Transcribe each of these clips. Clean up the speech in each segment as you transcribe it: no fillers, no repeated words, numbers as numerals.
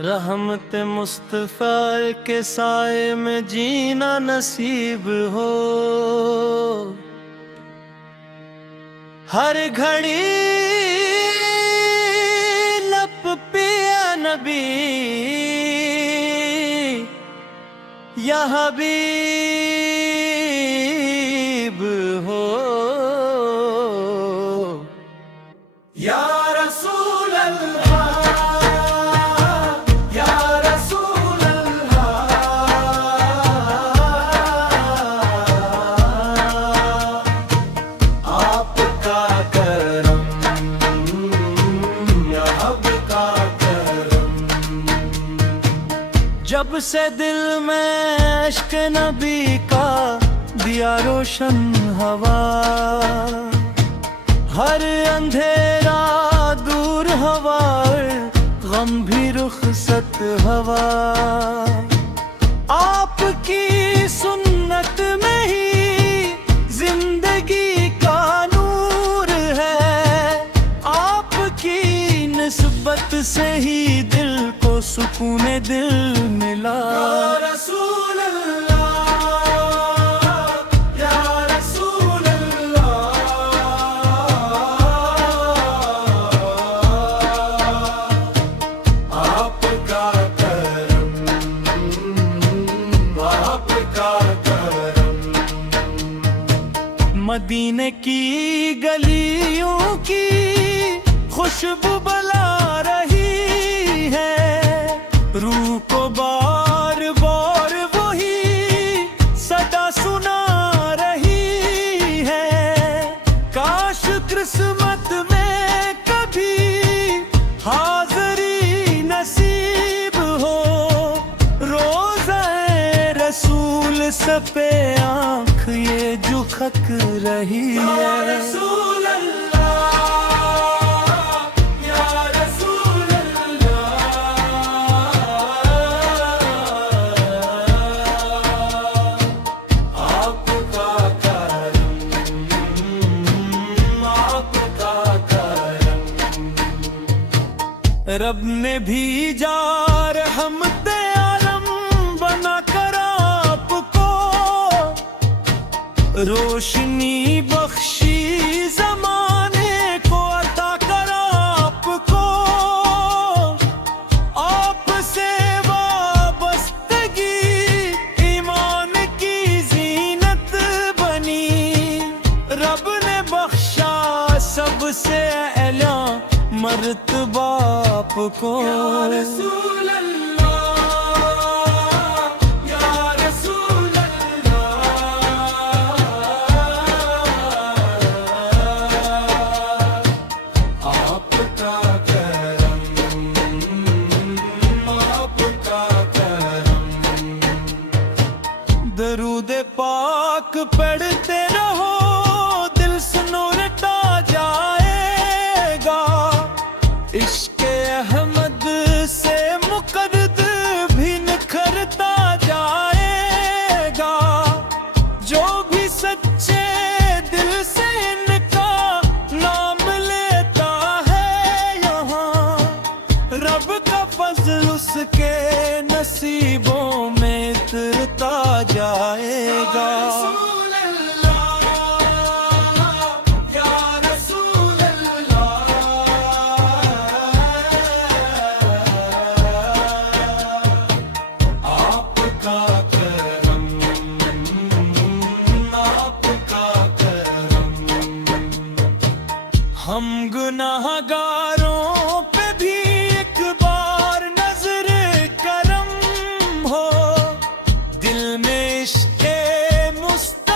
رحمت مصطفیٰ کے سائے میں جینا نصیب ہو، ہر گھڑی لب پیا نبی یا حبیب ہو، یا رسول اللہ جب سے دل میں عشق نبی کا دیا روشن ہوا، ہر اندھیرا دور ہوا، غم بھی رخصت ہوا، آپ کی سنت میں ہی زندگی کا نور ہے، آپ کی نسبت سے ہی دل کو سکون دل ملا، یا رسول اللہ یا رسول اللہ، آپ کا کرم آپ کا کرم، مدینے کی گلیوں کی خوشبو بلا رہی ہے، روح کو بار بار وہی صدا سنا رہی ہے، کاش قسمت میں کبھی حاضری نصیب ہو، روزہ رسول سے پہ آنکھ یہ جھکک رہی ہے، یا رسول اللہ رب نے بھیجا رحمت عالم بنا کر آپ کو، روشنی بخشی زمانے کو عطا کر آپ کو، آپ سے وابستگی ایمان کی زینت بنی، رب نے بخشا سب سے اعلیٰ مرتبہ آپ کو، یا رسول اللہ یا رسول اللہ، آپ کا کرم آپ کا کرم، درود پاک پڑھتے رہو دل سنو رٹا جائے گا، عشق احمد سے مقرد بھی نکھرتا جائے گا، جو بھی سچے دل سے ان کا نام لیتا ہے یہاں، رب کا فضل اس کے نصیبوں میں اترتا جائے گا، ہم گناہگاروں پہ بھی ایک بار نظر کرم ہو، دل میں عشق مصطفیٰ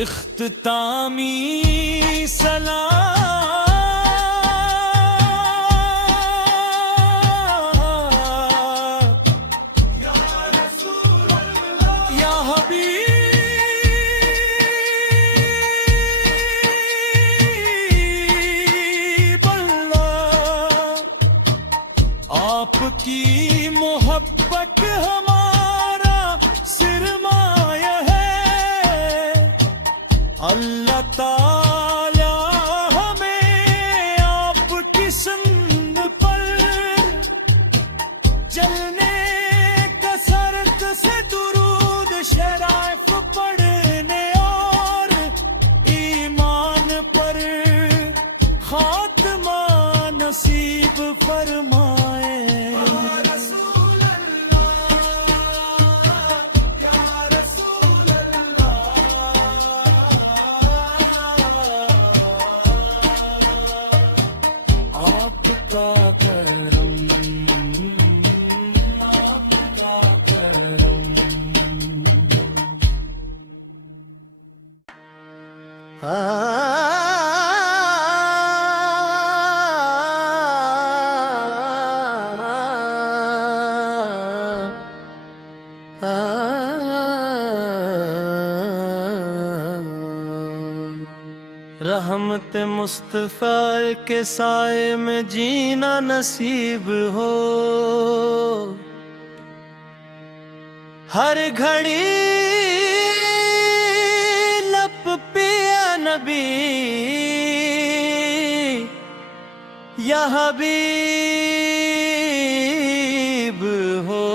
اختتامی سلام یا حبیب اللہ، آپ کی محبت ہمارا سرمایہ ہے، اللہ تعالی ہمیں آپ کی سنت پر چلنے کا سرت سے درود شریف پڑھنے اور ایمان پر خاتمہ نصیب فرمائے۔ رحمت مصطفیٰ کے سائے میں جینا نصیب ہو، ہر گھڑی لب پیا نبی یا حبیب ہو،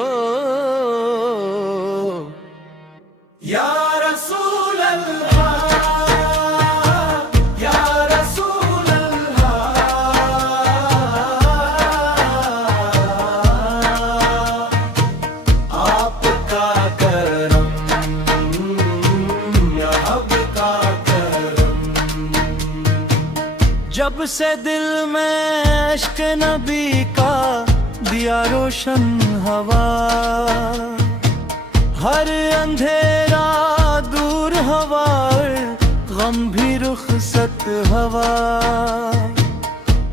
یا رسول اللہ جب سے دل میں عشق نبی کا دیا روشن ہوا، ہر اندھیرا دور ہوا، غم بھی رخصت ہوا،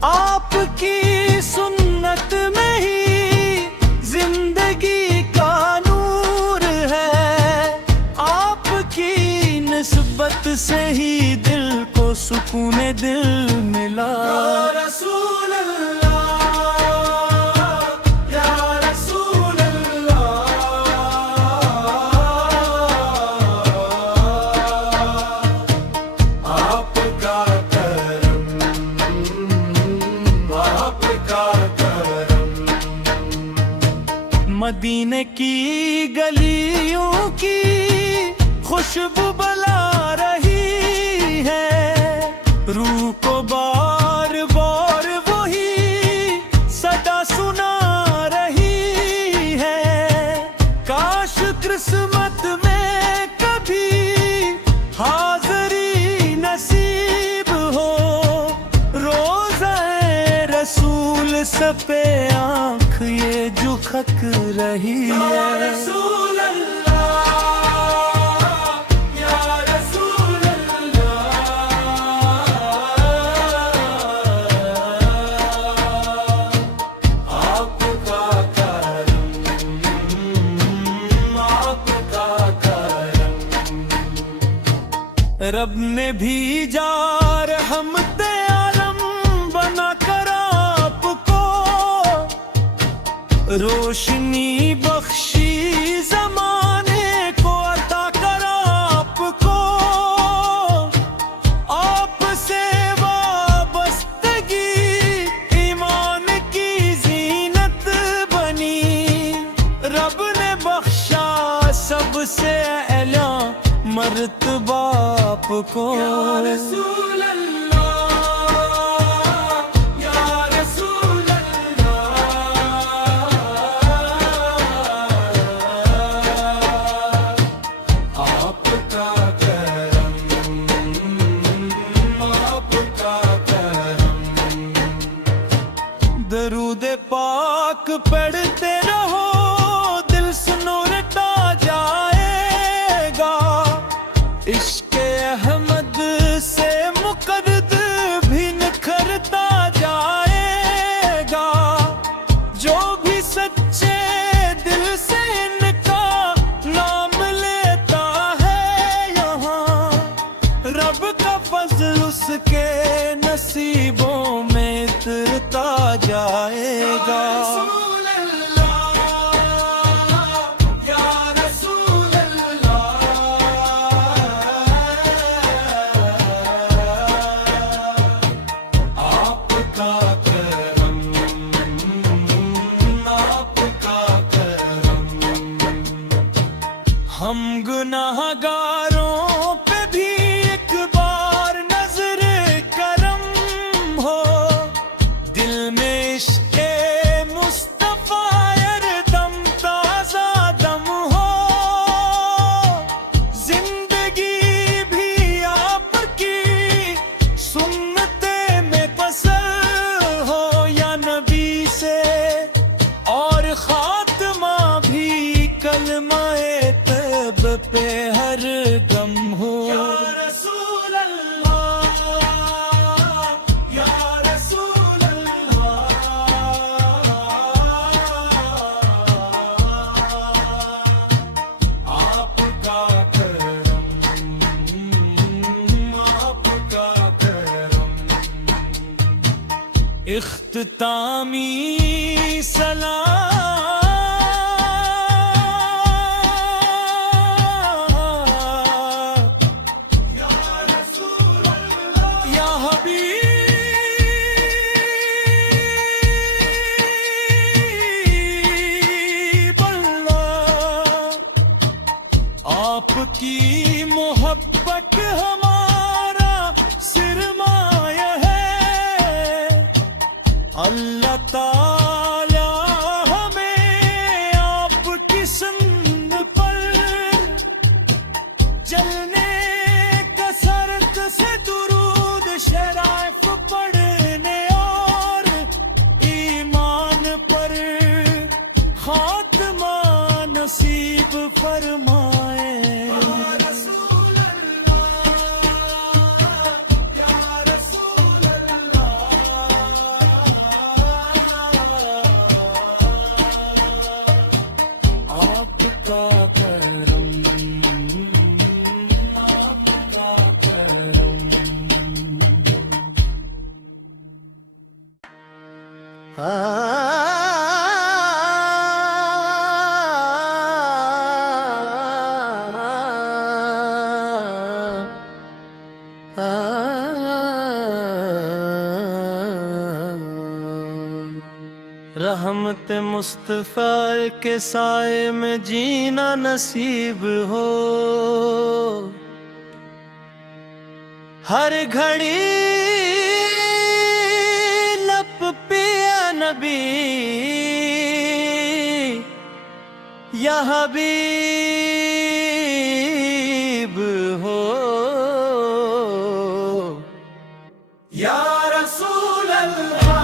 آپ کی سنت میں ہی زندگی کا نور ہے، آپ کی نسبت سے ہی دل کو سکون دل ملا۔ یا رسول اللہ یا رسول اللہ، آپ کا کرم آپ کا کرم، مدینے کی گلیوں کی خوشبو بلا رہی ہے، روح کو بار بار وہی صدا سنا رہی ہے، کاش قسمت میں کبھی حاضری نصیب ہو، روزہ رسول سپے آنکھ یہ جھک رہی ہے۔ یا رسول اللہ رب نے بھیجا رحمت عالم بنا کر آپ کو، روشنی بخشی زمانے کو عطا کر آپ کو، آپ سے وابستگی ایمان کی زینت بنی، رب نے بخشا سب سے اعلیٰ مرتبہ آپ کو۔ یا رسول اللہ یا رسول اللہ، آپ کا کرم آپ کا کرم، درود پاک پڑھتے رہو دل سے نور ٹا جائے گا، عشق ہم گناہگاروں پہ بھی ایک بار نظر کرم ہو، دل میں عشق مصطفیٰ ہردم تازہ دم ہو، زندگی بھی آپ کی سنتیں میں پسر ہو، یا نبی سے اور خاتمہ بھی کلمہ طیب پہ ہر دم ہو۔ یا رسول اللہ، یا رسول اللہ، آپ کا کرم، آپ کا کرم، اختتامی سلام آپ کی محبت ہمارا سرمایہ ہے، اللہ تعالی ہمیں آپ کی سنت پر چلنے کا سرت سے درود شریف پڑھنے اور ایمان پر خاتمہ نصیب فرمائے۔ رحمت مصطفیٰ کے سائے میں جینا نصیب ہو، ہر گھڑی لب پیا نبی یا حبیب ہو، یا رسول اللہ،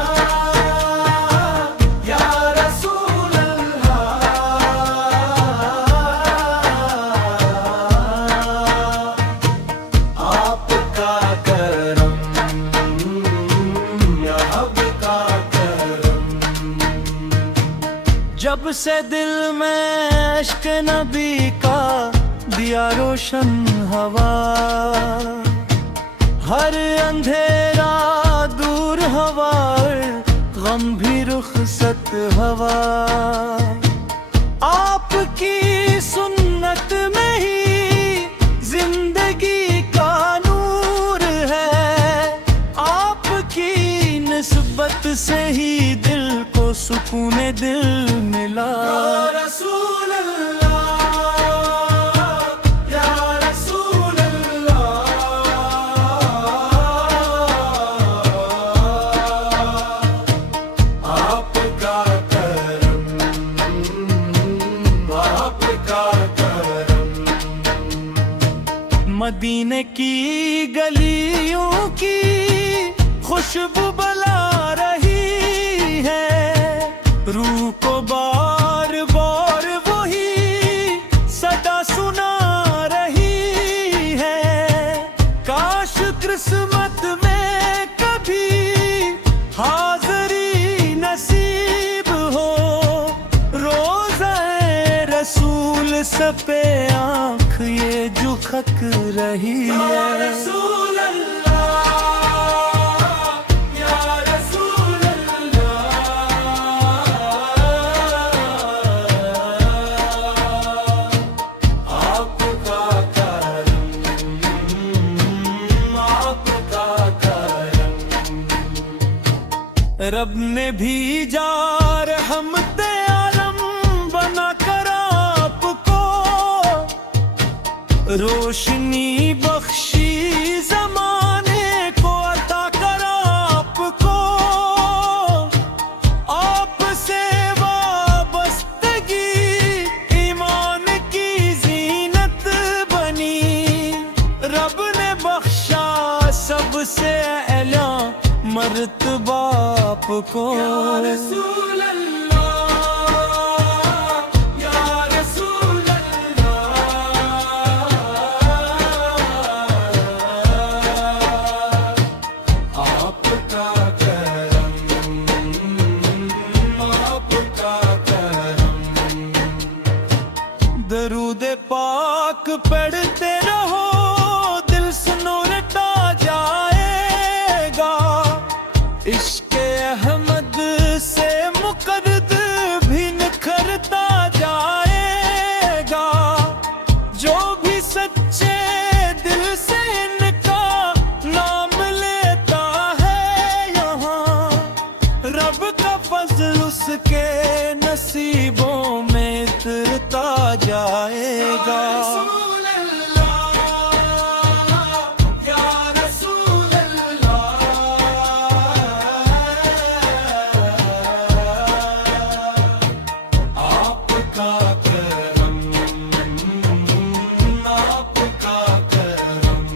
جب سے دل میں عشق نبی کا دیا روشن ہوا، ہر اندھیرا دور ہوا، غم بھی رخصت ہوا، آپ کی سنت میں ہی زندگی کا نور ہے، آپ کی نسبت سے ہی دل کو سکون دل ملا۔ یا رسول اللہ، یا رسول اللہ، آپ کا کرم، آپ کا کرم، مدینے کی گلیوں کی خوشبو بلا رہی ہے، روح کو بار بار وہی صدا سنا رہی ہے، کاش قسمت میں کبھی حاضری نصیب ہو، روزہ رسول سپے آنکھ یہ جو کھک رہی ہے۔ یا رسول اللہ، رب نے بھیجا رحمت عالم بنا کر آپ کو، روشنی بخشی زمانے کو عطا کر آپ کو، آپ سے وابستگی ایمان کی زینت بنی، رب نے بخشا سب سے اعلیٰ مرتبہ آپ کو۔ یا رسول درود پاک پڑھتے رہو، دل سے نور لٹا جائے گا، عشق احمد سے مقرد بھی نکھرتا جائے گا، جو بھی سچے دل سے ان کا نام لیتا ہے یہاں، رب کا فضل اس کے نصیبوں میں اترتا جائے گا۔ آپ کا کرم، آپ کا کرم،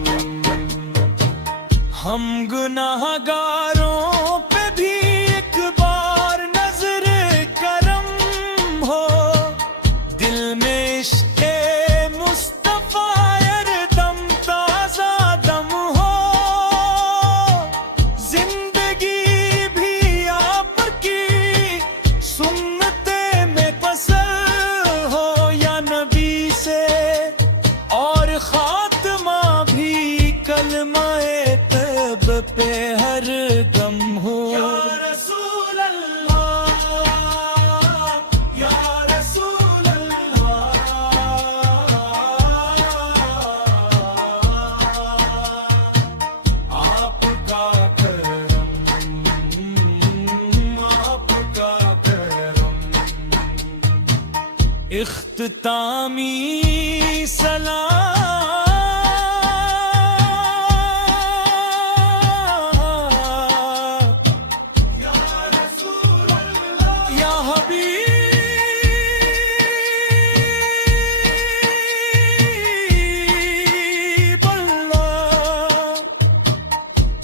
ہم گناہ گاروں پہ بھی ایک بار نظر کرم ہو، دل میں عشق مصطفیٰ ہر دم تازہ دم ہو، زندگی بھی آپ کی سنت میں پسر ہو، یا نبی سے اور خاتمہ بھی کلمہ طیب پہ ہر دم ہو۔ یا رسول اللہ، یا رسول اللہ، آپ کا کرم، آپ کا کرم، اختتامی سلام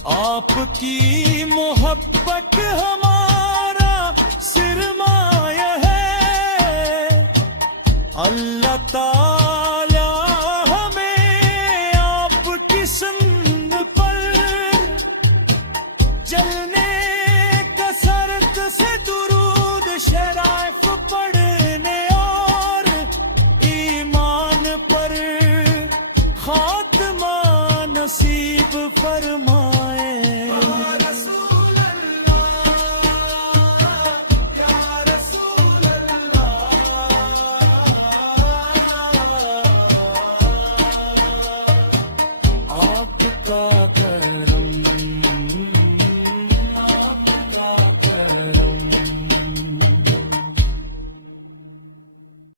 آپ کی محبت ہمارا سرمایہ ہے، اللہ تعالی